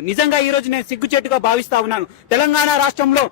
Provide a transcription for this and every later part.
నిజంగా ఈ రోజు నేను సిగ్గుచేటుగా భావిస్తా ఉన్నాను. తెలంగాణ రాష్ట్రంలో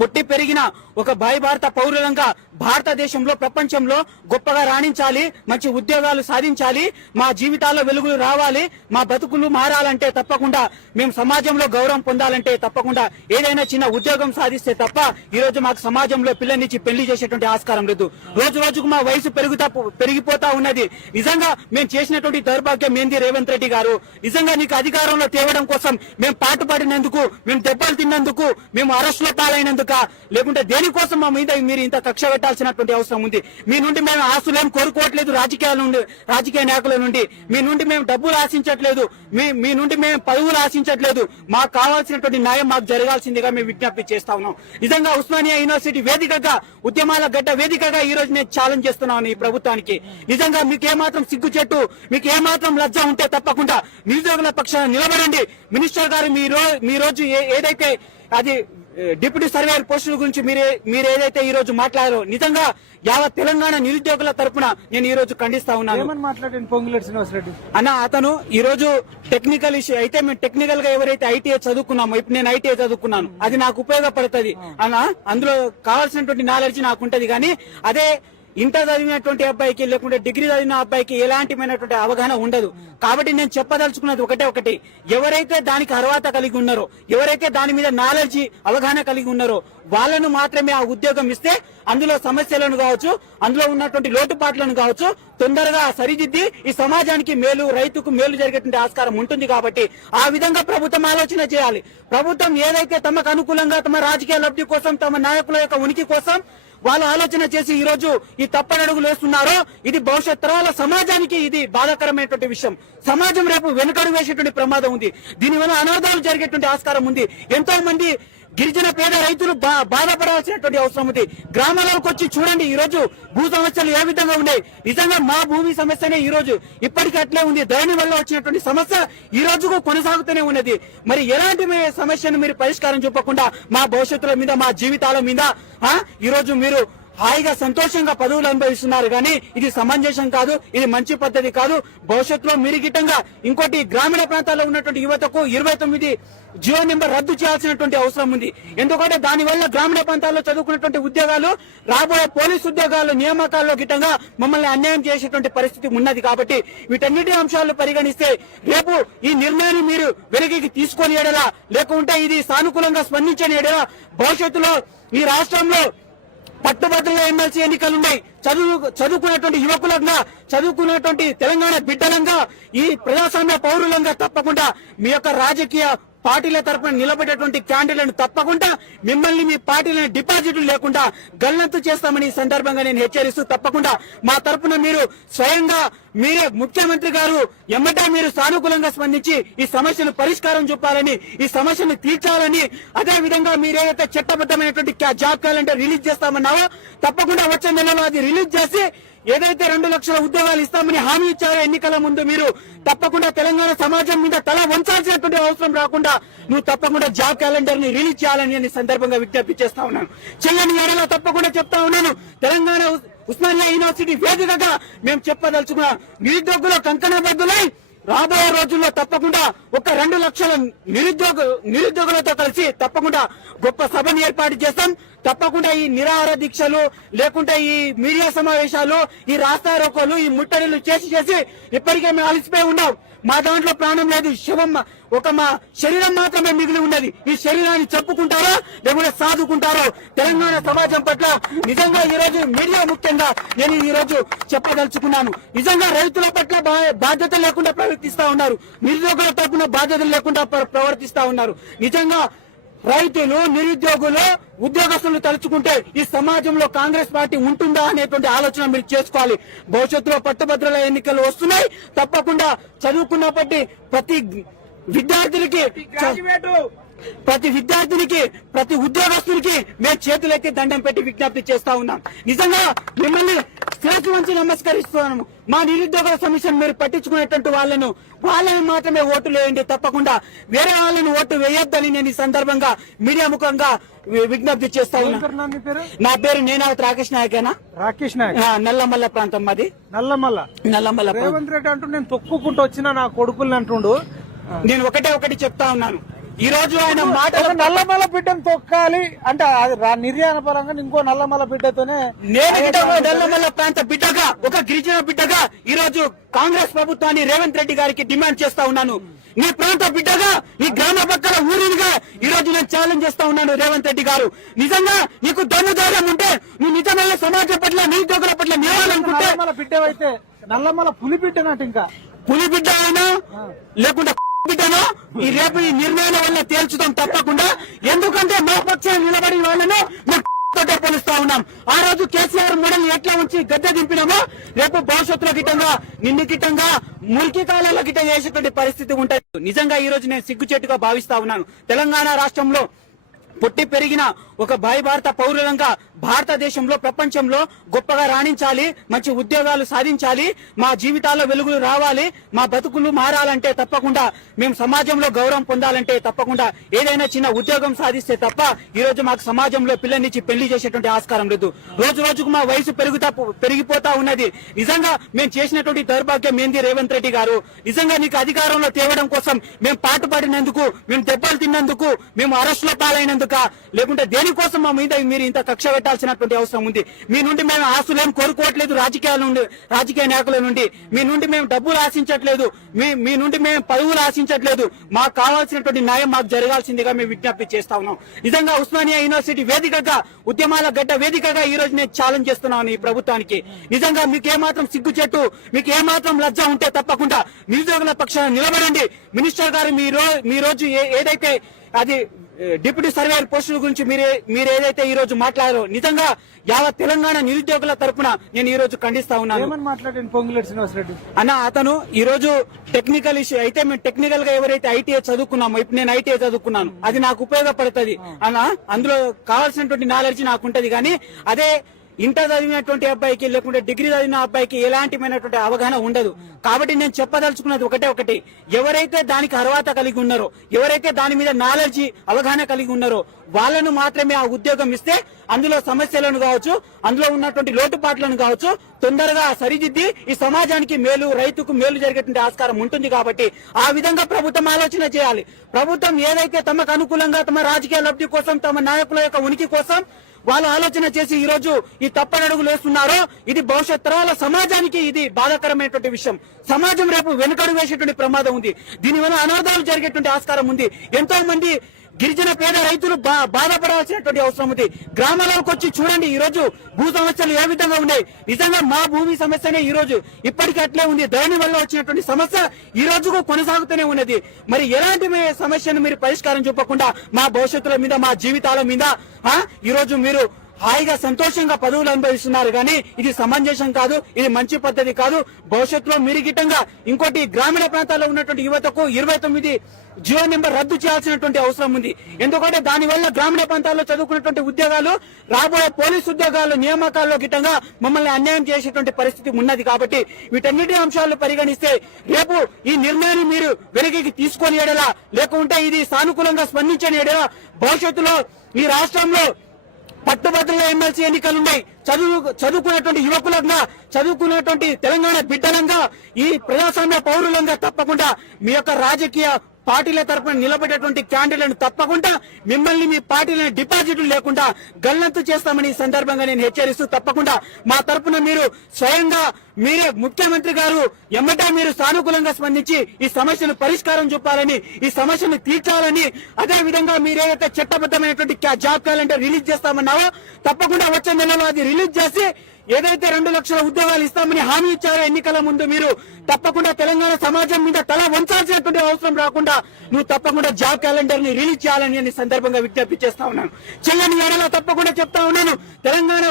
పుట్టి పెరిగిన ఒక భాయ భారత పౌరులంగా భారతదేశంలో ప్రపంచంలో గొప్పగా రాణించాలి మంచి ఉద్యోగాలు సాధించాలి మా జీవితాల్లో వెలుగులు రావాలి మా బతుకులు మారాలంటే తప్పకుండా మేము సమాజంలో గౌరవం పొందాలంటే తప్పకుండా ఏదైనా చిన్న ఉద్యోగం సాధిస్తే తప్ప ఈ రోజు మాకు సమాజంలో పిల్లనిచ్చి పెళ్ళి చేసేటువంటి ఆస్కారం లేదు. రోజు రోజుకు మా వయసు పెరుగుతా పెరిగిపోతా ఉన్నది. నిజంగా మేము చేసినటువంటి దౌర్భాగ్యం ఏంది రేవంత్ రెడ్డి గారు? నిజంగా నీకు అధికారంలో తేవడం కోసం మేము పాటుపడినందుకు మేము దెబ్బలు తిన్నందుకు మేము అరెస్టులో పాలైనందుకు లేకుంటే దేనికోసం మా మీద మీరు ఇంత కక్ష పెట్టాల్సినటువంటి అవసరం ఉంది? మీ నుండి మేము ఆస్తులేం కోరుకోవట్లేదు రాజకీయాల నుండి రాజకీయ నాయకుల నుండి. మీ నుండి మేము డబ్బులు ఆశించట్లేదు. మీ మీ నుండి మేము పదవులు ఆశించట్లేదు. మాకు కావాల్సినటువంటి న్యాయం మాకు జరగాల్సిందిగా మేము విజ్ఞప్తి చేస్తా ఉన్నాం. నిజంగా ఉస్మానియా యూనివర్సిటీ వేదికగా ఉద్యమాల గడ్డ వేదికగా ఈ రోజు నేను ఛాలెంజ్ చేస్తున్నాను ఈ ప్రభుత్వానికి. నిజంగా మీకు ఏమాత్రం సిగ్గు చెట్టు మీకు ఏమాత్రం లజ్జ ఉంటే తప్పకుండా నిరుద్యోగుల పక్షాన నిలబడండి. మినిస్టర్ గారు మీ మీ రోజు ఏ- ఏదైతే అది డిప్యూటీ సర్వేయర్ పోస్టుల గురించి మీరే మీరు ఏదైతే ఈ రోజు మాట్లాడారో నిజంగా యావత్ తెలంగాణ నిరుద్యోగుల తరపున నేను ఈ రోజు ఖండిస్తా ఉన్నాను. ఏమని మాట్లాడండి? పొంగులేటి శ్రీనివాసరెడ్డి. అన్న అతను ఈ రోజు టెక్నికల్ ఇష్యూ అయితే మేము టెక్నికల్గా ఎవరైతే ఐటీఐ చదువుకున్నామో ఇప్పుడు నేను ఐటీఐ చదువుకున్నాను. అది నాకు ఉపయోగపడుతుంది. అన్న అందులో కావాల్సినటువంటి నాలెడ్జ్ నాకు ఉంటది. కానీ అదే ఇంటర్ చదివినటువంటి అబ్బాయికి లేకుంటే డిగ్రీ చదివిన అబ్బాయికి ఎలాంటిమైనటువంటి అవగాహన ఉండదు. కాబట్టి నేను చెప్పదలుచుకున్నది ఒకటే ఒకటి. ఎవరైతే దానికి అర్హత కలిగి ఉన్నారో ఎవరైతే దాని మీద నాలెడ్జ్ అవగాహన కలిగి ఉన్నారో వాళ్ళను మాత్రమే ఆ ఉద్యోగం ఇస్తే అందులో సమస్యలను కావచ్చు అందులో ఉన్నటువంటి లోటుపాట్లను కావచ్చు తొందరగా సరిదిద్ది ఈ సమాజానికి మేలు రైతుకు మేలు జరిగేటువంటి ఆస్కారం ఉంటుంది కాబట్టి ఆ విధంగా ప్రభుత్వం ఆలోచన చేయాలి. ప్రభుత్వం ఏదైతే తమకు అనుకూలంగా తమ రాజకీయ లబ్ధి కోసం తమ నాయకుల యొక్క ఉనికి కోసం వాళ్ళు ఆలోచన చేసి ఈ రోజు ఈ తప్పనడుగులు వేస్తున్నారో ఇది భవిష్యత్ తరాల సమాజానికి ఇది బాధాకరమైనటువంటి విషయం. సమాజం రేపు వెనుకడు వేసేటువంటి ప్రమాదం ఉంది. దీనివల్ల అనర్థాలు జరిగేటువంటి ఆస్కారం ఉంది. ఎంతో మంది గిరిజన పేద రైతులు బా- బాధపడాల్సినటువంటి అవసరం ఉంది. గ్రామాలకు వచ్చి చూడండి ఈ రోజు భూ సమస్యలు ఏ విధంగా ఉన్నాయి? నిజంగా మా భూమి సమస్యనే ఈ రోజు ఇప్పటికీ అట్లే ఉంది. దాని వల్ల వచ్చినటువంటి సమస్య ఈ రోజుకు కొనసాగుతూనే ఉన్నది. మరి ఎలాంటి సమస్యను మీరు పరిష్కారం చూపకుండా మా భవిష్యత్తుల మీద మా జీవితాల మీద ఈ రోజు మీరు హాయిగా సంతోషంగా పదవులు అనుభవిస్తున్నారు కానీ ఇది సమంజసం కాదు ఇది మంచి పద్ధతి కాదు. భవిష్యత్తులో మీరు గిట్టంగా ఇంకోటి గ్రామీణ ప్రాంతాల్లో ఉన్నటువంటి యువతకు ఇరవై తొమ్మిది జియో నెంబర్ రద్దు చేయాల్సినటువంటి అవసరం ఉంది. ఎందుకంటే దానివల్ల గ్రామీణ ప్రాంతాల్లో చదువుకున్నటువంటి ఉద్యోగాలు రాబోయే పోలీసు ఉద్యోగాలు నియామకాల్లో గిట్టంగా మమ్మల్ని అన్యాయం చేసేటువంటి పరిస్థితి ఉన్నది కాబట్టి వీటన్నిటి అంశాలు పరిగణిస్తే రేపు ఈ నిర్ణయాన్ని మీరు వెలుగుకి తీసుకొని ఎడలా లేకుంటే ఇది సానుకూలంగా స్పందించని ఎడలా భవిష్యత్తులో ఈ రాష్ట్రంలో పట్టుబడుల ఎమ్మెల్సీ ఎన్నికలున్నాయి. చదువు చదువుకున్నటువంటి యువకులంగా చదువుకున్నటువంటి తెలంగాణ బిడ్డలంగా ఈ ప్రజాస్వామ్య పౌరులంగా తప్పకుండా మీ యొక్క రాజకీయ పార్టీల తరపున నిలబడేటువంటి క్యాండిడేట్లను తప్పకుండా మిమ్మల్ని మీ పార్టీలను డిపాజిట్లు లేకుండా గల్లంతు చేస్తామని ఈ సందర్భంగా నేను హెచ్చరిస్తూ తప్పకుండా మా తరపున మీరు స్వయంగా మీరే ముఖ్యమంత్రి గారు ఎమ్మటా మీరు సానుకూలంగా స్పందించి ఈ సమస్యను పరిష్కారం చూపాలని ఈ సమస్యను తీర్చాలని అదే విధంగా మీరేదైతే చట్టబద్ధమైనటువంటి జాబ్ క్యాలెండర్ రిలీజ్ చేస్తామన్నావో తప్పకుండా వచ్చే నెలలో అది రిలీజ్ చేసి ఏదైతే రెండు లక్షల ఉద్యోగాలు ఇస్తామని హామీ ఇచ్చారో ఎన్నికల ముందు మీరు తప్పకుండా తెలంగాణ సమాజం మీద తల వంచాల్సినటువంటి అవసరం రాకుండా నువ్వు తప్పకుండా జాబ్ క్యాలెండర్ని రిలీజ్ చేయాలని అని సందర్భంగా విజ్ఞప్తి చేస్తా ఉన్నాను. చెయ్యని ఏడలా తప్పకుండా చెప్తా ఉన్నాను. తెలంగాణ ఉస్మానియా యూనివర్సిటీ వేదికగా మేము చెప్పదలుచుకున్న నిరుద్యోగుల కంకణబద్దులై రాబోయే రోజుల్లో తప్పకుండా ఒక రెండు లక్షల నిరుద్యోగ నిరుద్యోగులతో కలిసి తప్పకుండా గొప్ప సభను ఏర్పాటు చేస్తాం. తప్పకుండా ఈ నిరాహార దీక్షలు లేకుంటే ఈ మీడియా సమావేశాలు ఈ రాస్తా రోకోలు ఈ ముట్టడిలు చేసి చేసి ఇప్పటికే మేము అలసిపోయి ఉన్నాం. మా దాంట్లో ప్రాణం లేదు శవం ఒక మా శరీరం మాత్రమే మిగిలి ఉన్నది. ఈ శరీరాన్ని చెప్పుకుంటారో లేకుంటే సాధుకుంటారో తెలంగాణ సమాజం పట్ల నిజంగా ఈ రోజు మీడియా ముఖ్యంగా నేను ఈ రోజు చెప్పదలుచుకున్నాను. నిజంగా రైతుల పట్ల బా- బాధ్యత లేకుండా ప్రవర్తిస్తా ఉన్నారు. నిరుద్యోగుల తరపున బాధ్యత లేకుండా ప్రవర్తిస్తా ఉన్నారు. నిజంగా రైతులు నిరుద్యోగులు ఉద్యోగస్తులు తలుచుకుంటే ఈ సమాజంలో కాంగ్రెస్ పార్టీ ఉంటుందా అనేటువంటి ఆలోచన మీరు చేసుకోవాలి. భవిష్యత్తులో పట్టుభద్రుల ఎన్నికలు వస్తున్నాయి. తప్పకుండా చదువుకున్నప్పటి ప్రతి విద్యార్థులకి ప్రతి విద్యార్థినికి ప్రతి ఉద్యోగస్తునికి మేము చేతులెత్తి దండం పెట్టి విజ్ఞప్తి చేస్తా ఉన్నాం. నిజంగా మిమ్మల్ని శిరస్సు వంచి నమస్కరిస్తున్నాము మా నిరుద్యోగుల సమస్యను మీరు పట్టించుకునేటువంటి వాళ్ళను వాళ్ళని మాత్రమే ఓటు వేయండి తప్పకుండా. వేరే వాళ్ళని ఓటు వేయొద్దని నేను ఈ సందర్భంగా మీడియా ముఖంగా విజ్ఞప్తి చేస్తా ఉన్నా. పేరు నాన్న నీ పేరు నేనావతి రాకేష్ నాయకేనా? రాకేష్ నాయక్. నల్లమల్ల ప్రాంతం మాది. నల్లమల్ల. నల్లమల్ల రేవంత్ రెడ్డి అంటూ నేను తొక్కుకుంటూ వచ్చిన నా కొడుకుల్ని అంటుండు. నేను ఒకటే ఒకటి చెప్తా ఉన్నాను. ఈ రోజు ఆయన ఒక నల్లమల బిడ్డను తొక్కాలి అంటే నిర్యాణ పరంగా ఇంకో నల్లమల బిడ్డతోనే నేను నల్లమల్ల ప్రాంత బిడ్డగా ఒక గిరిజన బిడ్డగా ఈ రోజు కాంగ్రెస్ ప్రభుత్వాన్ని రేవంత్ రెడ్డి గారికి డిమాండ్ చేస్తా ఉన్నాను. నీ ప్రాంత బిడ్డగా నీ గ్రామ పక్కన ఊరినిగా ఈ రోజు నేను ఛాలెంజ్ చేస్తా ఉన్నాను రేవంత్ రెడ్డి గారు. నిజంగా నీకు దమ్ము ధైర్యం ఉంటే నువ్వు నిజమైన సమాజం పట్ల నిరుద్యోగుల పట్ల నిలవాలనుకుంటే నల్లమల బిడ్డవైతే నల్లమల పులి బిడ్డనట్టు ఇంకా. పులి బిడ్డ అయినా లేకుంటే బిడ్డనో ఈ రేపు ఈ నిర్ణయం వల్ల తేల్చుతాం తప్పకుండా. ఎందుకంటే మా పక్షాన్ని నిలబడిన వాళ్ళను తోటే పోలుస్తా ఉన్నాం. ఆ రోజు కేసీఆర్ మోడల్ ఎట్లా ఉంచి గద్దె దింపినామో రేపు భవిష్యత్తులో గిట్టంగా నిన్ను గిట్టంగా మురికి కాలంలో గిట్ట చేసేటువంటి పరిస్థితి ఉంటుంది. నిజంగా ఈ రోజు నేను సిగ్గుచేటుగా భావిస్తా ఉన్నాను. తెలంగాణ రాష్ట్రంలో పుట్టి పెరిగిన ఒక భావి భారత పౌరులంగా భారతదేశంలో ప్రపంచంలో గొప్పగా రాణించాలి మంచి ఉద్యోగాలు సాధించాలి మా జీవితాల్లో వెలుగులు రావాలి మా బతుకులు మారాలంటే తప్పకుండా మేము సమాజంలో గౌరవం పొందాలంటే తప్పకుండా ఏదైనా చిన్న ఉద్యోగం సాధిస్తే తప్ప ఈ రోజు మాకు సమాజంలో పిల్లనిచ్చి పెళ్ళి చేసేటువంటి ఆస్కారం లేదు. రోజు రోజుకు మా వయసు పెరుగుతా పెరిగిపోతా ఉన్నది. నిజంగా మేము చేసినటువంటి దౌర్భాగ్యం ఏంది రేవంత్ రెడ్డి గారు? నిజంగా నీకు అధికారంలో తేవడం కోసం మేము పాటుపడినందుకు మేము దెబ్బలు తిన్నందుకు మేము అరెస్టులో పాలైనందుకు లేకుంటే దేనికోసం మా మీద మీరు ఇంత కక్ష పెట్టాల్సినటువంటి అవసరం ఉంది? మీ నుండి మేము ఆస్తులు ఏం కోరుకోవట్లేదు రాజకీయాల నుండి రాజకీయ నాయకుల నుండి. మీ నుండి మేము డబ్బులు ఆశించట్లేదు. మీ మీ నుండి మేము పదవులు ఆశించట్లేదు. మాకు కావాల్సినటువంటి న్యాయం మాకు జరగాల్సిందిగా మేము విజ్ఞప్తి చేస్తా ఉన్నాం. నిజంగా ఉస్మానియా యూనివర్సిటీ వేదికగా ఉద్యమాల గడ్డ వేదికగా ఈ రోజు నేను ఛాలెంజ్ చేస్తున్నాను ఈ ప్రభుత్వానికి. నిజంగా మీకు ఏమాత్రం సిగ్గు చెట్టు మీకు ఏమాత్రం లజ్జ ఉంటే తప్పకుండా నిరుద్యోగుల పక్షాన నిలబడండి. మినిస్టర్ గారు మీ మీ రోజు ఏ- ఏదైతే అది డిప్యూటీ సర్వేయర్ పోస్టుల గురించి మీరే మీరు ఏదైతే ఈ రోజు మాట్లాడారో నిజంగా యావత్ తెలంగాణ నిరుద్యోగుల తరపున నేను ఈ రోజు ఖండిస్తా ఉన్నాను. ఏమని మాట్లాడండి పొంగులేటి శ్రీనివాసరెడ్డి అన్న అతను ఈ రోజు టెక్నికల్ ఇష్యూ అయితే మేము టెక్నికల్గా ఎవరైతే ఐటీఐ చదువుకున్నామో ఇప్పుడు నేను ఐటీఐ చదువుకున్నాను. అది నాకు ఉపయోగపడుతుంది. అన్న అందులో కావాల్సినటువంటి నాలెడ్జ్ నాకు ఉంటది. కానీ అదే ఇంటర్ చదివినటువంటి అబ్బాయికి లేకుంటే డిగ్రీ చదివిన అబ్బాయికి ఎలాంటిమైనటువంటి అవగాహన ఉండదు. కాబట్టి నేను చెప్పదలుచుకున్నది ఒకటే ఒకటి. ఎవరైతే దానికి అర్హత కలిగి ఉన్నారో ఎవరైతే దాని మీద నాలెడ్జ్ అవగాహన కలిగి ఉన్నారో వాళ్ళను మాత్రమే ఆ ఉద్యోగం ఇస్తే అందులో సమస్యలను కావచ్చు అందులో ఉన్నటువంటి లోటుపాట్లను కావచ్చు తొందరగా సరిదిద్ది ఈ సమాజానికి మేలు రైతుకు మేలు జరిగేటువంటి ఆస్కారం ఉంటుంది కాబట్టి ఆ విధంగా ప్రభుత్వం ఆలోచన చేయాలి. ప్రభుత్వం ఏదైతే తమకు అనుకూలంగా తమ రాజకీయ లబ్ధి కోసం తమ నాయకుల యొక్క ఉనికి కోసం వాళ్ళు ఆలోచన చేసి ఈ రోజు ఈ తప్పనడుగులు వేస్తున్నారో ఇది భవిష్యత్ తరాల సమాజానికి ఇది బాధాకరమైనటువంటి విషయం. సమాజం రేపు వెనుకడు వేసేటువంటి ప్రమాదం ఉంది. దీనివల్ల అనర్థాలు జరిగేటువంటి ఆస్కారం ఉంది. ఎంతో మంది గిరిజన పేద రైతులు బాధపడాల్సినటువంటి అవసరం ఉంది. గ్రామాలకు వచ్చి చూడండి ఈ రోజు భూ సమస్యలు ఏ విధంగా ఉన్నాయి? నిజంగా మా భూమి సమస్యనే ఈ రోజు ఇప్పటికీ అట్లే ఉంది. ధరణి వల్ల వచ్చినటువంటి సమస్య ఈ రోజుకు కొనసాగుతూనే ఉన్నది. మరి ఎలాంటి సమస్యను మీరు పరిష్కారం చూపకుండా మా భవిష్యత్తుల మీద మా జీవితాల మీద ఆ, ఈ రోజు మీరు హాయిగా సంతోషంగా పదవులు అనుభవిస్తున్నారు కానీ ఇది సమంజసం కాదు ఇది మంచి పద్ధతి కాదు. భవిష్యత్తులో మీరు గిట్టంగా ఇంకోటి గ్రామీణ ప్రాంతాల్లో ఉన్నటువంటి యువతకు ఇరవై తొమ్మిది జియో నెంబర్ రద్దు చేయాల్సినటువంటి అవసరం ఉంది. ఎందుకంటే దానివల్ల గ్రామీణ ప్రాంతాల్లో చదువుకున్నటువంటి ఉద్యోగాలు రాబోయే పోలీసు ఉద్యోగాల నియామకాల్లో గిట్టంగా మమ్మల్ని అన్యాయం చేసేటువంటి పరిస్థితి ఉన్నది కాబట్టి వీటన్నిటి అంశాలు పరిగణిస్తే రేపు ఈ నిర్ణయాన్ని మీరు వెనక్కి తీసుకొని ఎడలా లేకుంటే ఇది సానుకూలంగా స్పందించని ఎడలా భవిష్యత్తులో ఈ రాష్ట్రంలో పట్టుబద్దుల ఎమ్మెల్సీ ఎన్నికలున్నాయి చదువు చదువుకున్నటువంటి యువకులంగా చదువుకున్నటువంటి తెలంగాణ బిడ్డలంగా ఈ ప్రజాస్వామ్య పౌరులంగా తప్పకుండా మీ యొక్క రాజకీయ పార్టీల తరపున నిలబడేటువంటి క్యాండిడేట్లను తప్పకుండా మిమ్మల్ని మీ పార్టీలను డిపాజిట్లు లేకుండా గల్లంతు చేస్తామని ఈ సందర్భంగా నేను హెచ్చరిస్తూ తప్పకుండా మా తరపున మీరు స్వయంగా మీరే ముఖ్యమంత్రి గారు ఎమ్మటా మీరు సానుకూలంగా స్పందించి ఈ సమస్యను పరిష్కారం చూపాలని ఈ సమస్యను తీర్చాలని అదే విధంగా మీరేదైతే చట్టబద్ధమైనటువంటి జాబ్ క్యాలెండర్ రిలీజ్ చేస్తామన్నావో తప్పకుండా వచ్చే నెలలో అది రిలీజ్ చేసి ఏదైతే రెండు లక్షల ఉద్యోగాలు ఇస్తామని హామీ ఇచ్చారో ఎన్నికల ముందు మీరు తప్పకుండా తెలంగాణ సమాజం మీద తల వంచాల్సినటువంటి అవసరం రాకుండా నువ్వు తప్పకుండా జాబ్ క్యాలెండర్ని రిలీజ్ చేయాలని నేను సందర్భంగా విజ్ఞప్తి చేస్తా ఉన్నాను. చెల్లని ఏడలో తప్పకుండా చెప్తా ఉన్నాను. తెలంగాణ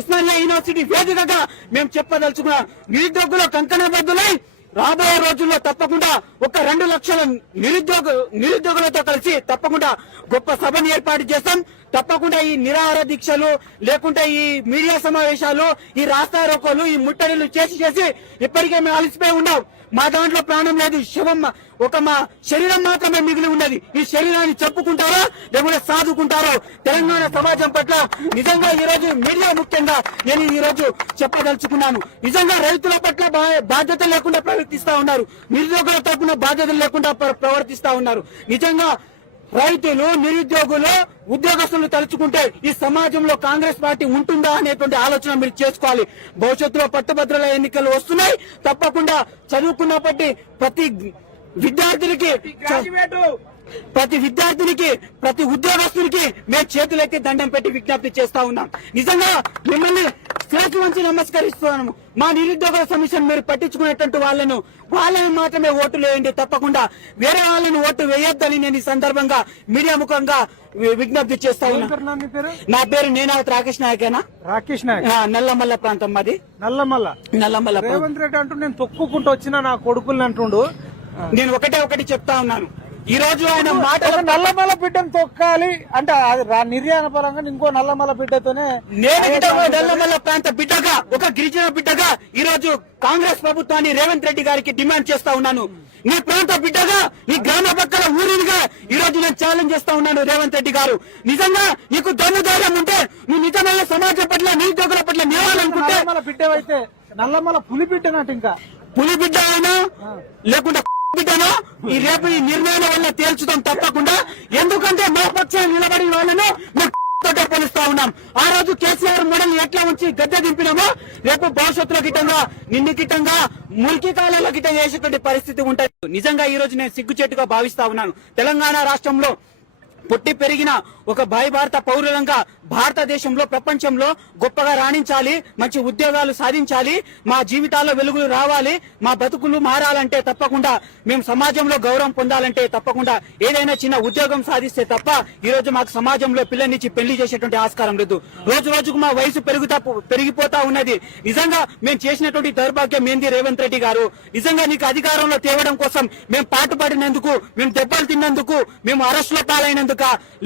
ఉస్మానియా యూనివర్సిటీ వేదికగా మేము చెప్పదలుచుకున్న నిరుద్యోగుల కంకణబద్దులై రాబోయే రోజుల్లో తప్పకుండా ఒక రెండు లక్షల నిరుద్యోగ నిరుద్యోగులతో కలిసి తప్పకుండా గొప్ప సభను ఏర్పాటు చేస్తాం. తప్పకుండా ఈ నిరాహార దీక్షలు లేకుంటే ఈ మీడియా సమావేశాలు ఈ రాస్తా రోకోలు ఈ ముట్టడిలు చేసి చేసి ఇప్పటికే మేము అలసిపోయి ఉన్నాం. మా దాంట్లో ప్రాణం లేదు. శవం ఒక మా శరీరం మాత్రమే మిగిలి ఉన్నది. ఈ శరీరాన్ని చెప్పుకుంటారో లేకుంటే సాదుకుంటారో? తెలంగాణ సమాజం పట్ల నిజంగా ఈ రోజు మీడియా ముఖ్యంగా నేను ఈ రోజు చెప్పదలుచుకున్నాను. నిజంగా రైతుల పట్ల బా- బాధ్యత లేకుండా ప్రవర్తిస్తా ఉన్నారు. నిరుద్యోగుల తరపున బాధ్యత లేకుండా ప్ర- ప్రవర్తిస్తా ఉన్నారు. నిజంగా రైతులు నిరుద్యోగులు ఉద్యోగస్తులు తలుచుకుంటే ఈ సమాజంలో కాంగ్రెస్ పార్టీ ఉంటుందా అనేటువంటి ఆలోచన మీరు చేసుకోవాలి. భవిష్యత్తులో పట్టభద్రుల ఎన్నికలు వస్తున్నాయి. తప్పకుండా చదువుకున్నప్పటి ప్రతి విద్యార్థులకి ప్రతి విద్యార్థినికి ప్రతి ఉద్యోగస్తునికి మేము చేతులెత్తి దండం పెట్టి విజ్ఞప్తి చేస్తా ఉన్నాం. నిజంగా మిమ్మల్ని శిరస్సు వంచి నమస్కరిస్తున్నాము మా నిరుద్యోగుల సమస్యను మీరు పట్టించుకునేటువంటి వాళ్ళను వాళ్ళని మాత్రమే ఓటు వేయండి తప్పకుండా. వేరే వాళ్ళని ఓటు వేయొద్దని నేను ఈ సందర్భంగా మీడియా ముఖంగా విజ్ఞప్తి చేస్తా ఉన్నా. నీ పేరు? నా పేరు నేనావతి రాకేష్ నాయకేనా? రాకేష్ నాయక్. నల్లమల్ల ప్రాంతం మాది. నల్లమల్ల. నల్లమల్ల రేవంత్ రెడ్డి అంటూ నేను తొక్కుకుంటూ వచ్చిన నా కొడుకుల్ని అంటుండు. నేను ఒకటే ఒకటి చెప్తా ఉన్నాను. ఈ రోజు ఆయన ఒక మాటలు నల్లమల్ల బిడ్డను తొక్కాలి అంటే నిర్యాణ పరంగా ఇంకో నల్లమల్ల బిడ్డతోనే నేను నల్లమల్ల ప్రాంత బిడ్డగా ఒక గిరిజన బిడ్డగా ఈ రోజు కాంగ్రెస్ ప్రభుత్వాన్ని రేవంత్ రెడ్డి గారికి డిమాండ్ చేస్తా ఉన్నాను. నీ ప్రాంత బిడ్డగా నీ గ్రామ పక్కల ఊరినిగా ఈ రోజు నేను ఛాలెంజ్ చేస్తా ఉన్నాను రేవంత్ రెడ్డి గారు. నిజంగా నీకు ధైర్యం ఉంటే నువ్వు నిజమైన సమాజం పట్ల నిరుద్యోగుల పట్ల నిలవాలనుకుంటే నల్లమల్ల బిడ్డవైతే నల్లమల్ల పులి బిడ్డనట్టు ఇంకా. పులి బిడ్డ అయినా లేకుంటే బిడ్డను ఈ రేపు ఈ నిర్ణయం వల్ల తేల్చుతాం తప్పకుండా. ఎందుకంటే మా పక్షాన్ని నిలబడిన వాళ్ళను మేము తోటే పోలుస్తా ఉన్నాం. ఆ రోజు కేసీఆర్ మోడల్ ఎట్లా ఉంచి గద్దె దింపినామో రేపు భవిష్యత్తులో గిట్టంగా నిన్ను గిట్టంగా మురికి కాలంలో గిట్ట చేసేటువంటి పరిస్థితి ఉంటుంది. నిజంగా ఈ రోజు నేను సిగ్గుచేటుగా భావిస్తా ఉన్నాను. తెలంగాణ రాష్ట్రంలో పుట్టి పెరిగిన ఒక భాయి భారత పౌరులంగా భారతదేశంలో ప్రపంచంలో గొప్పగా రాణించాలి మంచి ఉద్యోగాలు సాధించాలి మా జీవితాల్లో వెలుగులు రావాలి మా బతుకులు మారాలంటే తప్పకుండా మేము సమాజంలో గౌరవం పొందాలంటే తప్పకుండా ఏదైనా చిన్న ఉద్యోగం సాధిస్తే తప్ప ఈ రోజు మాకు సమాజంలో పిల్లనిచ్చి పెళ్ళి చేసేటువంటి ఆస్కారం లేదు. రోజు రోజుకు మా వయసు పెరుగుతా పెరిగిపోతా ఉన్నది. నిజంగా మేము చేసినటువంటి దౌర్భాగ్యం ఏంది రేవంత్ రెడ్డి గారు? నిజంగా నీకు అధికారంలో తేవడం కోసం మేము పాటుపడినందుకు మేము దెబ్బలు తిన్నందుకు మేము అరెస్టులో పాలైనందుకు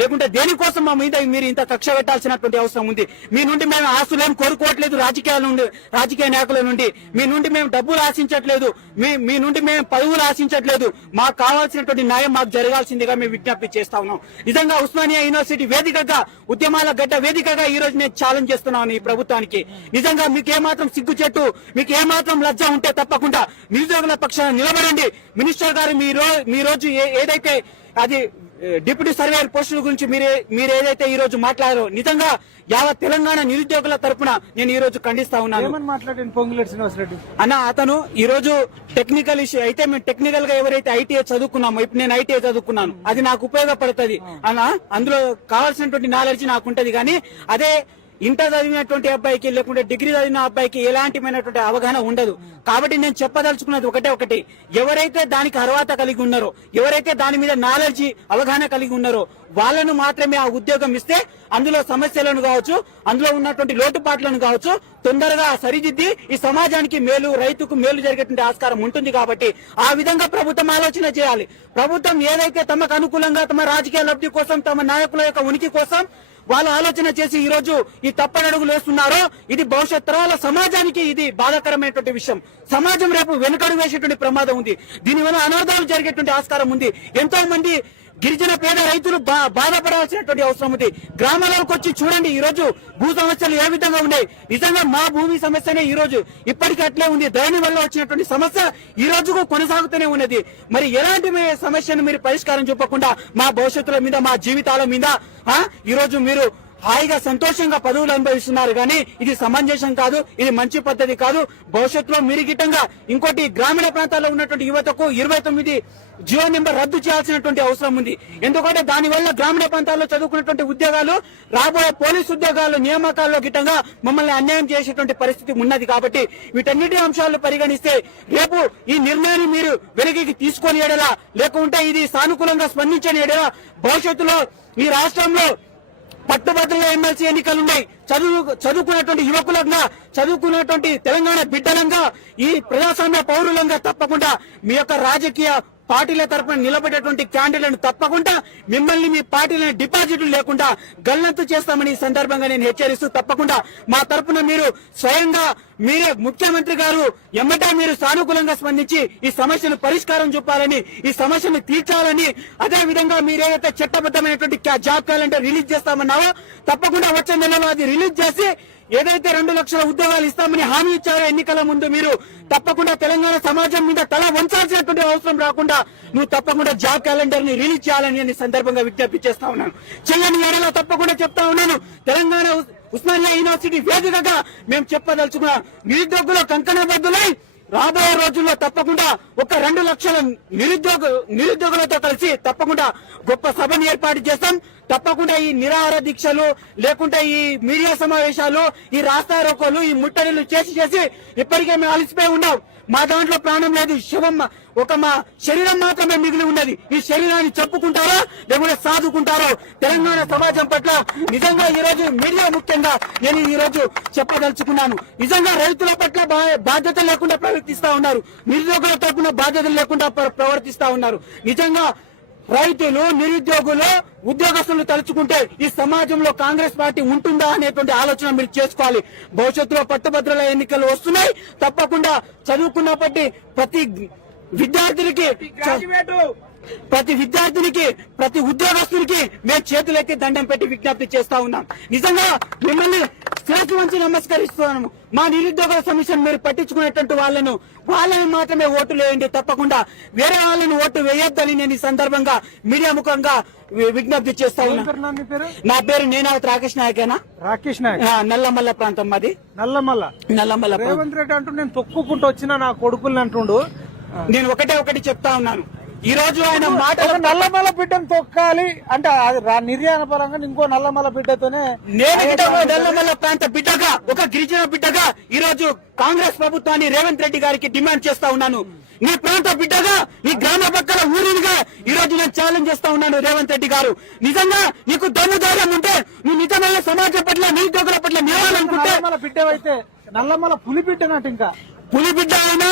లేకుంటే దేనికోసం మా మీద మీరు ఇంత కక్ష పెట్టాల్సినటువంటి అవసరం ఉంది? మీ నుండి మేము ఆస్తులు ఏం కోరుకోవట్లేదు రాజకీయాల నుండి రాజకీయ నాయకుల నుండి. మీ నుండి మేము డబ్బులు ఆశించట్లేదు మీ మీ నుండి మేము పదవులు ఆశించట్లేదు మాకు కావాల్సినటువంటి న్యాయం మాకు జరగాల్సిందిగా మేము విజ్ఞప్తి చేస్తా ఉన్నాం. నిజంగా ఉస్మానియా యూనివర్సిటీ వేదికగా ఉద్యమాల గడ్డ వేదికగా ఈ రోజు నేను ఛాలెంజ్ చేస్తున్నాను ఈ ప్రభుత్వానికి. నిజంగా మీకు ఏమాత్రం సిగ్గు చెట్టు మీకు ఏమాత్రం లజ్జ ఉంటే తప్పకుండా నిరుద్యోగుల పక్షాన నిలబడండి. మినిస్టర్ గారు మీ రోజు మీ రోజు ఏదైతే అది డిప్యూటీ సర్వేయర్ పోస్టుల గురించి మీరే మీరు ఏదైతే ఈ రోజు మాట్లాడారో నిజంగా యావత్ తెలంగాణ నిరుద్యోగుల తరపున నేను ఈ రోజు ఖండిస్తా ఉన్నాను. మాట్లాడండి పొంగులేటి అన్న అతను ఈ రోజు టెక్నికల్ ఇష్యూ అయితే మేము టెక్నికల్గా ఎవరైతే ఐటీఐ చదువుకున్నామో ఇప్పుడు నేను ఐటీఐ చదువుకున్నాను. అది నాకు ఉపయోగపడుతుంది. అన్న అందులో కావాల్సినటువంటి నాలెడ్జ్ నాకు ఉంటది. కానీ అదే ఇంటర్ చదివినటువంటి అబ్బాయికి లేకుంటే డిగ్రీ చదివిన అబ్బాయికి ఎలాంటిమైనటువంటి అవగాహన ఉండదు. కాబట్టి నేను చెప్పదలుచుకున్నది ఒకటే ఒకటి. ఎవరైతే దానికి అర్హత కలిగి ఉన్నారో ఎవరైతే దాని మీద నాలెడ్జ్ అవగాహన కలిగి ఉన్నారో వాళ్ళను మాత్రమే ఆ ఉద్యోగం ఇస్తే అందులో సమస్యలను కావచ్చు అందులో ఉన్నటువంటి లోటుపాట్లను కావచ్చు తొందరగా సరిదిద్ది ఈ సమాజానికి మేలు రైతుకు మేలు జరిగేటువంటి ఆస్కారం ఉంటుంది కాబట్టి ఆ విధంగా ప్రభుత్వం ఆలోచన చేయాలి. ప్రభుత్వం ఏదైతే తమకు అనుకూలంగా తమ రాజకీయ లబ్ధి కోసం తమ నాయకుల యొక్క ఉనికి కోసం వాళ్ళు ఆలోచన చేసి ఈ రోజు ఈ తప్పనడుగులు వేస్తున్నారో ఇది భవిష్యత్ తరాల సమాజానికి ఇది బాధాకరమైనటువంటి విషయం. సమాజం రేపు వెనుకడుగు వేసేటువంటి ప్రమాదం ఉంది. దీనివల్ల అనర్థాలు జరిగేటువంటి ఆస్కారం ఉంది. ఎంతో మంది గిరిజన పేద రైతులు బా- బాధపడాల్సినటువంటి అవసరం ఉంది. గ్రామాలకు వచ్చి చూడండి ఈ రోజు భూ సమస్యలు ఏ విధంగా ఉన్నాయి? నిజంగా మా భూమి సమస్యనే ఈ రోజు ఇప్పటికీ అట్లే ఉంది. ధరణి వల్ల వచ్చినటువంటి సమస్య ఈ రోజుకు కొనసాగుతూనే ఉన్నది. మరి ఎలాంటి సమస్యను మీరు పరిష్కారం చూపకుండా మా భవిష్యత్తుల మీద మా జీవితాల మీద ఆ, ఈ రోజు మీరు హాయిగా సంతోషంగా పదవులు అనుభవిస్తున్నారు కానీ ఇది సమంజసం కాదు ఇది మంచి పద్ధతి కాదు. భవిష్యత్తులో మీరు గిట్టంగా ఇంకోటి గ్రామీణ ప్రాంతాల్లో ఉన్నటువంటి యువతకు ఇరవై తొమ్మిది జియో నెంబర్ రద్దు చేయాల్సినటువంటి అవసరం ఉంది. ఎందుకంటే దానివల్ల గ్రామీణ ప్రాంతాల్లో చదువుకున్నటువంటి ఉద్యోగాలు రాబోయే పోలీసు ఉద్యోగాలు నియామకాల్లో గిట్టంగా మమ్మల్ని అన్యాయం చేసేటువంటి పరిస్థితి ఉన్నది కాబట్టి వీటన్నిటి అంశాలు పరిగణిస్తే రేపు ఈ నిర్ణయాన్ని మీరు వెనక్కి తీసుకొని ఎడలా లేకుంటే ఇది సానుకూలంగా స్పందించని ఎడలా భవిష్యత్తులో ఈ రాష్ట్రంలో పట్టుబద్దుల ఎమ్మెల్సీ ఎన్నికలు ఉన్నాయి చదువు చదువుకున్నటువంటి యువకులంగా చదువుకున్నటువంటి తెలంగాణ బిడ్డలంగా ఈ ప్రజాస్వామ్య పౌరులంగా తప్పకుండా మీ యొక్క రాజకీయ పార్టీల తరపున నిలబడేటువంటి క్యాండిడేట్లను తప్పకుండా మిమ్మల్ని మీ పార్టీలను డిపాజిట్లు లేకుండా గల్లంతు చేస్తామని ఈ సందర్భంగా నేను హెచ్చరిస్తూ తప్పకుండా మా తరపున మీరు స్వయంగా మీరే ముఖ్యమంత్రి గారు ఎమ్మటా మీరు సానుకూలంగా స్పందించి ఈ సమస్యను పరిష్కారం చూపాలని ఈ సమస్యను తీర్చాలని అదే విధంగా మీరేదైతే చట్టబద్దమైనటువంటి జాబ్ క్యాలెండర్ రిలీజ్ చేస్తామన్నావో తప్పకుండా వచ్చే నెలలో అది రిలీజ్ చేసి ఏదైతే రెండు లక్షల ఉద్యోగాలు ఇస్తామని హామీ ఇచ్చారో ఎన్నికల ముందు మీరు తప్పకుండా తెలంగాణ సమాజం మీద తల వంచాల్సినటువంటి అవసరం రాకుండా నువ్వు తప్పకుండా జాబ్ క్యాలెండర్ని రిలీజ్ చేయాలని నేను సందర్భంగా విజ్ఞప్తి చేస్తా ఉన్నాను. చెల్లని ఏడలో తప్పకుండా చెప్తా ఉన్నాను. తెలంగాణ ఉస్మానియా యూనివర్సిటీ వేదికగా మేము చెప్పదలుచుకున్న నిరుద్యోగుల కంకణబద్దులై రాబోయే రోజుల్లో తప్పకుండా ఒక రెండు లక్షల నిరుద్యోగ నిరుద్యోగులతో కలిసి తప్పకుండా గొప్ప సభను ఏర్పాటు చేస్తాం. తప్పకుండా ఈ నిరాహార దీక్షలు లేకుంటే ఈ మీడియా సమావేశాలు ఈ రాస్తా రోకోలు ఈ ముట్టడిలు చేసి చేసి ఇప్పటికే మేము అలసిపోయి ఉన్నాం. మా దాంట్లో ప్రాణం లేదు. శవం ఒక మా శరీరం మాత్రమే మిగిలి ఉన్నది. ఈ శరీరాన్ని చెప్పుకుంటారో లేకుంటే సాదుకుంటారో? తెలంగాణ సమాజం పట్ల నిజంగా ఈ రోజు మీడియా ముఖ్యంగా నేను ఈ రోజు చెప్పదలుచుకున్నాను. నిజంగా రైతుల పట్ల బా- బాధ్యత లేకుండా ప్రవర్తిస్తా ఉన్నారు. నిరుద్యోగుల తరపున బాధ్యత లేకుండా ప్ర- ప్రవర్తిస్తా ఉన్నారు. నిజంగా రైతులు నిరుద్యోగులు ఉద్యోగస్తులు తలుచుకుంటే ఈ సమాజంలో కాంగ్రెస్ పార్టీ ఉంటుందా అనేటువంటి ఆలోచన మీరు చేసుకోవాలి. భవిష్యత్తులో పట్టభద్రుల ఎన్నికలు వస్తున్నాయి. తప్పకుండా చదువుకున్నప్పటి ప్రతి విద్యార్థులకి ప్రతి విద్యార్థినికి ప్రతి ఉద్యోగస్తునికి మేము చేతులెత్తి దండం పెట్టి విజ్ఞప్తి చేస్తా ఉన్నాం. నిజంగా మిమ్మల్ని శిరస్సు వంచి నమస్కరిస్తున్నాము మా నిరుద్యోగుల సమస్యను మీరు పట్టించుకునేటువంటి వాళ్ళను వాళ్ళని మాత్రమే ఓటు వేయండి తప్పకుండా. వేరే వాళ్ళని ఓటు వేయొద్దని నేను ఈ సందర్భంగా మీడియా ముఖంగా విజ్ఞప్తి చేస్తా ఏం ఉన్నా. పేరు నాన్న నీ పేరు నేనావతి రాకేష్ నాయకేనా? రాకేష్ నాయక్. నల్లమల్ల ప్రాంతం మాది. నల్లమల్ల. నల్లమల్ల. రేవంత్ రెడ్డి అంటూ నేను తొక్కుకుంటూ వచ్చిన నా కొడుకుల్ని అంటుండు. నేను ఒకటే ఒకటి చెప్తా ఉన్నాను. ఈ రోజు ఆయన మాటలు ఒక నల్లమల్ల బిడ్డను తొక్కాలి. అంటే నిర్యాణ పరంగా ఇంకో నల్లమల్ల బిడ్డతోనే నేను నల్లమల్ల ప్రాంత బిడ్డగా ఒక గిరిజన బిడ్డగా ఈ రోజు కాంగ్రెస్ ప్రభుత్వాన్ని రేవంత్ రెడ్డి గారికి డిమాండ్ చేస్తా ఉన్నాను. నీ ప్రాంత బిడ్డగా నీ గ్రామ పక్కల ఊరినిగా ఈ రోజు నేను ఛాలెంజ్ చేస్తా ఉన్నాను రేవంత్ రెడ్డి గారు. నిజంగా నీకు దమ్ము ధైర్యం ఉంటే నువ్వు నిజమైన సమాజం పట్ల నిరుద్యోగుల పట్ల నిలవాలనుకుంటే నల్లమల్ల బిడ్డవైతే నల్లమల్ల పులి బిడ్డనట్టు ఇంకా. పులి బిడ్డ అయినా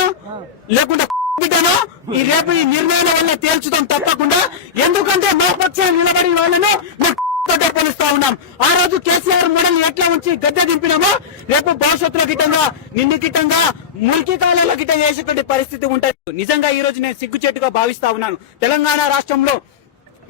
లేకుంటే బిడ్డను ఈ రేపు ఈ నిర్ణయాల వల్ల తేల్చుతాం తప్పకుండా. ఎందుకంటే మా పక్షాన నిలబడి వాళ్ళను తోటే పోలుస్తా ఉన్నాం. ఆ రోజు కేసీఆర్ మోడల్ ఎట్లా ఉంచి గద్దె దింపినామో రేపు భవిష్యత్తులో గిట్టంగా నిన్ను గిట్టంగా మురికి కాలంలో గిట్ట చేసేటువంటి పరిస్థితి ఉంటుంది. నిజంగా ఈ రోజు నేను సిగ్గుచేటుగా భావిస్తా ఉన్నాను. తెలంగాణ రాష్ట్రంలో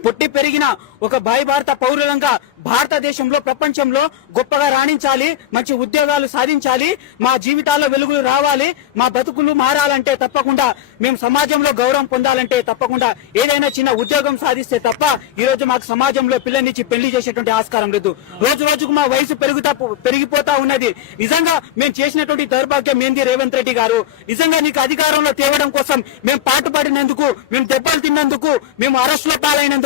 పుట్టి పెరిగిన ఒక భాయి భారత పౌరులంగా భారతదేశంలో ప్రపంచంలో గొప్పగా రాణించాలి మంచి ఉద్యోగాలు సాధించాలి మా జీవితాల్లో వెలుగులు రావాలి మా బతుకులు మారాలంటే తప్పకుండా మేము సమాజంలో గౌరవం పొందాలంటే తప్పకుండా ఏదైనా చిన్న ఉద్యోగం సాధిస్తే తప్ప ఈ రోజు మాకు సమాజంలో పిల్లనిచ్చి పెళ్ళి చేసేటువంటి ఆస్కారం లేదు. రోజు రోజుకు మా వయసు పెరుగుతా పెరిగిపోతా ఉన్నది. నిజంగా మేము చేసినటువంటి దౌర్భాగ్యం ఏంది రేవంత్ రెడ్డి గారు? నిజంగా నీకు అధికారంలో తేవడం కోసం మేము పాటుపడినందుకు మేము దెబ్బలు తిన్నందుకు మేము అరెస్టులో పాలైనందుకు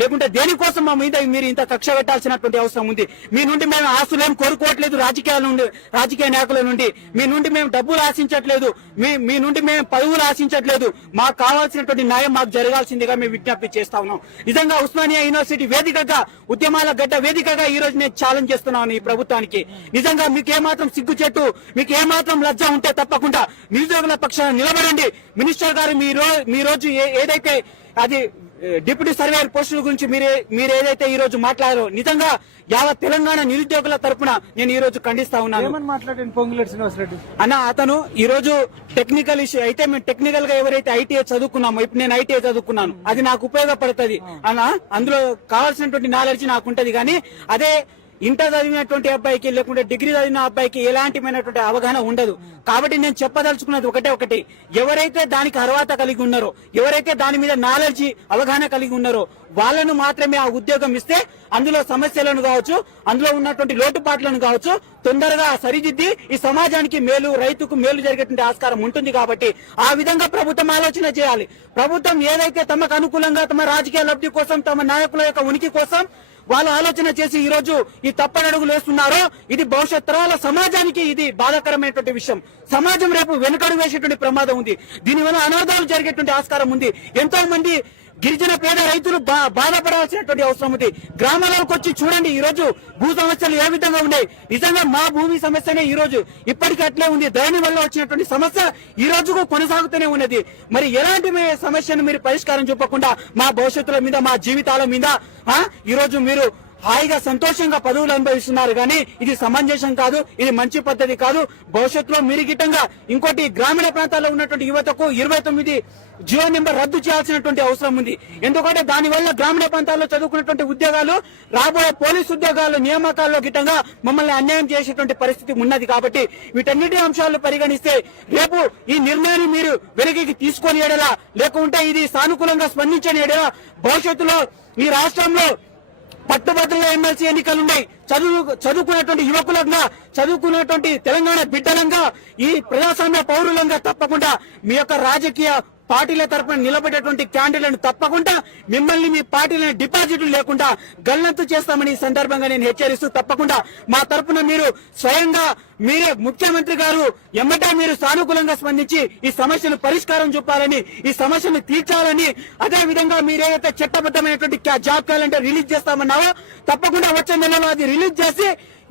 లేకుంటే దేనికోసం మా మీద మీరు ఇంత కక్ష పెట్టాల్సినటువంటి అవసరం ఉంది? మీ నుండి మేము ఆస్తులు కోరుకోవట్లేదు రాజకీయాల నుండి రాజకీయ నాయకుల నుండి. మీ నుండి మేము డబ్బులు ఆశించట్లేదు. మీ మీ నుండి మేము పదవులు ఆశించట్లేదు. మాకు కావాల్సినటువంటి న్యాయం మాకు జరగాల్సిందిగా మేము విజ్ఞప్తి చేస్తా ఉన్నాం. నిజంగా ఉస్మానియా యూనివర్సిటీ వేదికగా ఉద్యమాల గడ్డ వేదికగా ఈ రోజు నేను ఛాలెంజ్ చేస్తున్నాను ఈ ప్రభుత్వానికి. నిజంగా మీకు ఏమాత్రం సిగ్గు చెట్టు మీకు ఏమాత్రం లజ్జ ఉంటే తప్పకుండా నిరుద్యోగుల పక్షాన నిలబడండి. మినిస్టర్ గారు మీ రోజు మీ రోజు ఏదైతే అది డిప్యూటీ సర్వేయర్ పోస్టుల గురించి మీరే మీరు ఏదైతే ఈ రోజు మాట్లాడారో నిజంగా యావత్ తెలంగాణ నిరుద్యోగుల తరపున నేను ఈ రోజు ఖండిస్తా ఉన్నాను. పొంగులేటి అన్న అతను ఈ రోజు టెక్నికల్ ఇష్యూ అయితే మేము టెక్నికల్గా ఎవరైతే ఐటీఐ చదువుకున్నామో ఇప్పుడు నేను ఐటీఐ చదువుకున్నాను అది నాకు ఉపయోగపడుతుంది. అన్న అందులో కావాల్సినటువంటి నాలెడ్జ్ నాకు ఉంటది కానీ అదే ఇంటర్ చదివినటువంటి అబ్బాయికి లేకుంటే డిగ్రీ చదివిన అబ్బాయికి ఎలాంటిమైనటువంటి అవగాహన ఉండదు. కాబట్టి నేను చెప్పదలుచుకున్నది ఒకటే ఒకటి. ఎవరైతే దానికి అర్హత కలిగి ఉన్నారో ఎవరైతే దాని మీద నాలెడ్జ్ అవగాహన కలిగి ఉన్నారో వాళ్ళను మాత్రమే ఆ ఉద్యోగం ఇస్తే అందులో సమస్యలను కావచ్చు అందులో ఉన్నటువంటి లోటుపాట్లను కావచ్చు తొందరగా సరిదిద్ది ఈ సమాజానికి మేలు రైతుకు మేలు జరిగేటువంటి ఆస్కారం ఉంటుంది కాబట్టి ఆ విధంగా ప్రభుత్వం ఆలోచన చేయాలి. ప్రభుత్వం ఏదైతే తమకు అనుకూలంగా తమ రాజకీయ లబ్ధి కోసం తమ నాయకుల యొక్క ఉనికి కోసం వాళ్ళు ఆలోచన చేసి ఈ రోజు ఈ తప్పనడుగులు వేస్తున్నారో ఇది భవిష్యత్ తరాల సమాజానికి ఇది బాధాకరమైనటువంటి విషయం. సమాజం రేపు వెనుకడుగు వేసేటువంటి ప్రమాదం ఉంది. దీనివల్ల అనర్థాలు జరిగేటువంటి ఆస్కారం ఉంది. ఎంతో మంది గిరిజన పేద రైతులు బా- బాధపడాల్సినటువంటి అవసరం ఉంది. గ్రామాలకు వచ్చి చూడండి ఈ రోజు భూ సమస్యలు ఏ విధంగా ఉన్నాయి? నిజంగా మా భూమి సమస్యనే ఈ రోజు ఇప్పటికీ అట్లే ఉంది. ధరణి వల్ల వచ్చినటువంటి సమస్య ఈ రోజు కూడా కొనసాగుతూనే ఉన్నది. మరి ఎలాంటి సమస్యను మీరు పరిష్కారం చూపకుండా మా భవిష్యత్తుల మీద మా జీవితాల మీద ఆ, ఈ రోజు మీరు హాయిగా సంతోషంగా పదవులు అనుభవిస్తున్నారు కానీ ఇది సమంజసం కాదు ఇది మంచి పద్ధతి కాదు. భవిష్యత్తులో మీరు గిట్టంగా ఇంకోటి గ్రామీణ ప్రాంతాల్లో ఉన్నటువంటి యువతకు ఇరవై తొమ్మిది జియో నెంబర్ రద్దు చేయాల్సినటువంటి అవసరం ఉంది. ఎందుకంటే దానివల్ల గ్రామీణ ప్రాంతాల్లో చదువుకున్నటువంటి ఉద్యోగాలు రాబోయే పోలీసు ఉద్యోగాలు నియామకాల్లో గిట్టంగా మమ్మల్ని అన్యాయం చేసేటువంటి పరిస్థితి ఉన్నది కాబట్టి వీటన్నిటి అంశాలు పరిగణిస్తే రేపు ఈ నిర్ణయాన్ని మీరు వెనక్కి తీసుకొని ఎడలా లేకుంటే ఇది సానుకూలంగా స్పందించని ఎడలా భవిష్యత్తులో ఈ రాష్ట్రంలో పట్టుబద్దుల ఎమ్మెల్సీ ఎన్నికలున్నాయి చదువు చదువుకున్నటువంటి యువకులంగా చదువుకున్నటువంటి తెలంగాణ బిడ్డలంగా ఈ ప్రజాస్వామ్య పౌరులంగా తప్పకుండా మీ యొక్క రాజకీయ పార్టీల తరపున నిలబడేటువంటి క్యాండిడేట్లను తప్పకుండా మిమ్మల్ని మీ పార్టీలను డిపాజిట్లు లేకుండా గల్లంతు చేస్తామని ఈ సందర్భంగా నేను హెచ్చరిస్తూ తప్పకుండా మా తరపున మీరు స్వయంగా మీరే ముఖ్యమంత్రి గారు ఎమ్మటా మీరు సానుకూలంగా స్పందించి ఈ సమస్యను పరిష్కారం చూపాలని ఈ సమస్యను తీర్చాలని అదే విధంగా మీరేదైతే చట్టబద్దమైనటువంటి క్యా- జాబ్ క్యాలెండర్ రిలీజ్ చేస్తామన్నావో తప్పకుండా వచ్చే నెలలో అది రిలీజ్ చేసి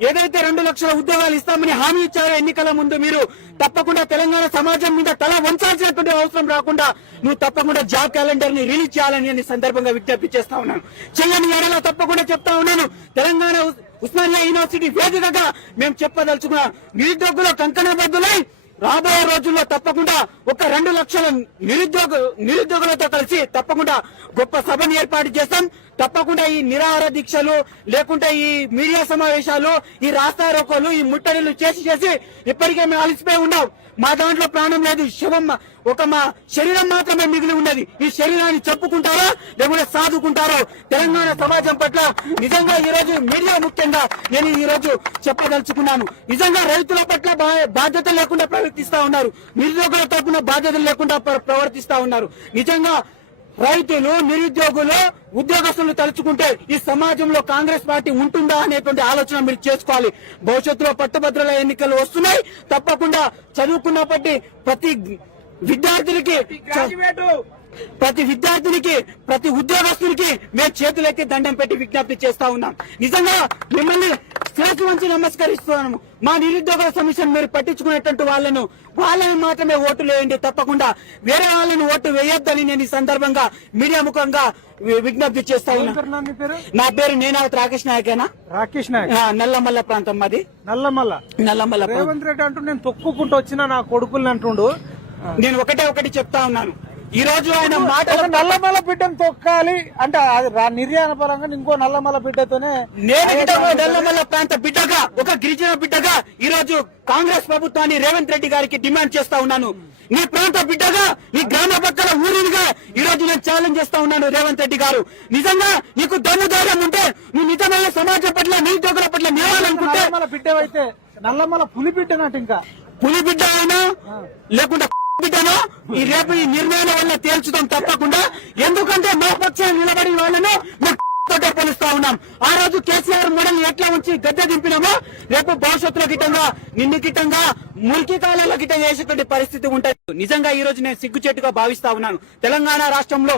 ఏదైతే రెండు లక్షల ఉద్యోగాలు ఇస్తామని హామీ ఇచ్చారో ఎన్నికల ముందు మీరు తప్పకుండా తెలంగాణ సమాజం మీద తల వంచాల్సినటువంటి అవసరం రాకుండా నువ్వు తప్పకుండా జాబ్ క్యాలెండర్ని రిలీజ్ చేయాలని అని సందర్భంగా విజ్ఞప్తి చేస్తా ఉన్నాను. చెయ్యని ఏడలా తప్పకుండా చెప్తా ఉన్నాను. తెలంగాణ ఉస్మానియా యూనివర్సిటీ వేదికగా మేము చెప్పదలుచుకున్న నిరుద్యోగుల కంకణబద్దులై రాబోయే రోజుల్లో తప్పకుండా ఒక రెండు లక్షల నిరుద్యోగ నిరుద్యోగులతో కలిసి తప్పకుండా గొప్ప సభను ఏర్పాటు చేస్తాం. తప్పకుండా ఈ నిరాహార దీక్షలు లేకుంటే ఈ మీడియా సమావేశాలు ఈ రాస్తా రోకోలు ఈ ముట్టడిలు చేసి చేసి ఇప్పటికే మేము అలసిపోయి ఉన్నాం. మా దాంట్లో ప్రాణం లేదు. శవం ఒక మా శరీరం మాత్రమే మిగిలి ఉన్నది. ఈ శరీరాన్ని చెప్పుకుంటారో లేకుంటే సాధుకుంటారో తెలంగాణ సమాజం పట్ల నిజంగా ఈ రోజు మీడియా ముఖ్యంగా నేను ఈ రోజు చెప్పదలుచుకున్నాను. నిజంగా రైతుల పట్ల బా- బాధ్యత లేకుండా ప్రవర్తిస్తా ఉన్నారు. నిరుద్యోగుల తరపున బాధ్యత లేకుండా ప్ర- ప్రవర్తిస్తా ఉన్నారు. నిజంగా రైతులు నిరుద్యోగులు ఉద్యోగస్తులు తలుచుకుంటే ఈ సమాజంలో కాంగ్రెస్ పార్టీ ఉంటుందా అనేటువంటి ఆలోచన మీరు చేసుకోవాలి. భవిష్యత్తులో పట్టుభద్రుల ఎన్నికలు వస్తున్నాయి. తప్పకుండా చదువుకున్నప్పటి ప్రతి విద్యార్థులకి ప్రతి విద్యార్థినికి ప్రతి ఉద్యోగస్తునికి మేము చేతులెత్తి దండం పెట్టి విజ్ఞప్తి చేస్తా ఉన్నాం. నిజంగా మిమ్మల్ని శిరసు వంచి నమస్కరిస్తున్నాము మా నిరుద్యోగుల సమస్యను మీరు పట్టించుకునేటువంటి వాళ్ళను వాళ్ళని మాత్రమే ఓటు వేయండి తప్పకుండా. వేరే వాళ్ళని ఓటు వేయొద్దని నేను ఈ సందర్భంగా మీడియా ముఖంగా విజ్ఞప్తి చేస్తా ఉన్నా. నా పేరు నేనావతి రాకేష్ నాయకేనా? రాకేష్ నాయక్. ఆ, నల్లమల్ల ప్రాంతం మాది. నల్లమల్ల. నల్లమల్ల రేవంత్ రెడ్డి అంటూ నేను తొక్కుకుంటూ వచ్చిన నా కొడుకుల్ని అంటుండు. నేను ఒకటే ఒకటి చెప్తా ఉన్నాను. ఈ రోజు ఆయన మాటలు ఒక నల్లమల్ల బిడ్డను తొక్కాలి అంటే నిర్యాణ పరంగా ఇంకో నల్లమల్ల బిడ్డతోనే నేను నల్లమల్ల ప్రాంత బిడ్డగా ఒక గిరిజన బిడ్డగా ఈ రోజు కాంగ్రెస్ ప్రభుత్వాన్ని రేవంత్ రెడ్డి గారికి డిమాండ్ చేస్తా ఉన్నాను. నీ ప్రాంత బిడ్డగా నీ గ్రామ పక్కల ఊరిగా ఈ రోజు నేను ఛాలెంజ్ చేస్తా ఉన్నాను రేవంత్ రెడ్డి గారు. నిజంగా నీకు దమ్ము ధైర్యం ఉంటే నువ్వు నిజమైన సమాజం పట్ల నిరుద్యోగుల పట్ల నిలవాలనుకుంటే నల్లమల్ల బిడ్డవైతే నల్లమల్ల పులి బిడ్డనట్టు ఇంకా. పులి బిడ్డ అయినా లేకుంటే బిడ్డనో ఈ రేపు ఈ నిర్ణయం వల్ల తేల్చుదాం తప్పకుండా. ఎందుకంటే మా పక్షాన్ని నిలబడిన వాళ్ళను తోటే పోలుస్తా ఉన్నాం. ఆ రోజు కేసీఆర్ మోడల్ ఎట్లా ఉంచి గద్దె దింపినామో రేపు భవిష్యత్తులో గిట్టంగా నిన్ను గిట్టంగా మురికి కాలంలో గిట్ట చేసేటువంటి పరిస్థితి ఉంటుంది. నిజంగా ఈ రోజు నేను సిగ్గుచేటుగా భావిస్తా ఉన్నాను. తెలంగాణ రాష్ట్రంలో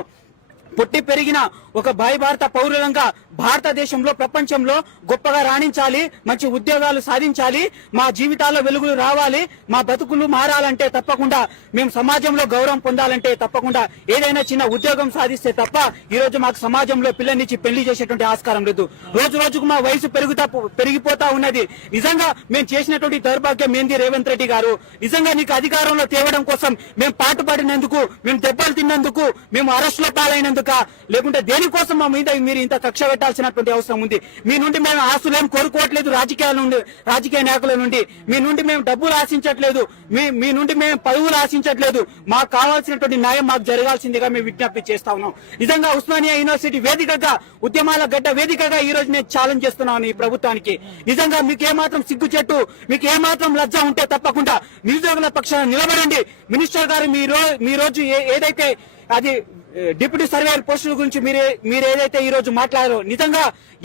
పుట్టి పెరిగిన ఒక భాయి భారత పౌరులంగా భారతదేశంలో ప్రపంచంలో గొప్పగా రాణించాలి మంచి ఉద్యోగాలు సాధించాలి మా జీవితాల్లో వెలుగులు రావాలి మా బతుకులు మారాలంటే తప్పకుండా మేము సమాజంలో గౌరవం పొందాలంటే తప్పకుండా ఏదైనా చిన్న ఉద్యోగం సాధిస్తే తప్ప ఈ రోజు మాకు సమాజంలో పిల్లనిచ్చి పెళ్ళి చేసేటువంటి ఆస్కారం లేదు. రోజు రోజుకు మా వయసు పెరుగుతా పెరిగిపోతా ఉన్నది. నిజంగా మేము చేసినటువంటి దౌర్భాగ్యం ఏంది రేవంత్ రెడ్డి గారు? నిజంగా నీకు అధికారంలో తేవడం కోసం మేము పాటుపడినందుకు మేము దెబ్బలు తిన్నందుకు మేము అరెస్టులో పాలైనందుకు లేకుంటే దేనికోసం మా మీద మీరు ఇంత కక్ష పెట్టాల్సినటువంటి అవసరం ఉంది? మీ నుండి మేము ఆస్తులు ఏం కోరుకోవట్లేదు రాజకీయాల నుండి రాజకీయ నాయకుల నుండి. మీ నుండి మేము డబ్బులు ఆశించట్లేదు. మీ మీ నుండి మేము పదవులు ఆశించట్లేదు. మాకు కావాల్సినటువంటి న్యాయం మాకు జరగాల్సిందిగా మేము విజ్ఞప్తి చేస్తా ఉన్నాం. నిజంగా ఉస్మానియా యూనివర్సిటీ వేదికగా ఉద్యమాల గడ్డ వేదికగా ఈ రోజు నేను ఛాలెంజ్ చేస్తున్నాను ఈ ప్రభుత్వానికి. నిజంగా మీకు ఏమాత్రం సిగ్గు చెట్టు మీకు ఏమాత్రం లజ్జ ఉంటే తప్పకుండా నిరుద్యోగుల పక్షాన నిలబడండి. మినిస్టర్ గారు మీ మీ రోజు ఏదైతే అది డిప్యూటీ సర్వేయర్ పోస్టుల గురించి మీరే మీరు ఏదైతే ఈ రోజు మాట్లాడారో నిజంగా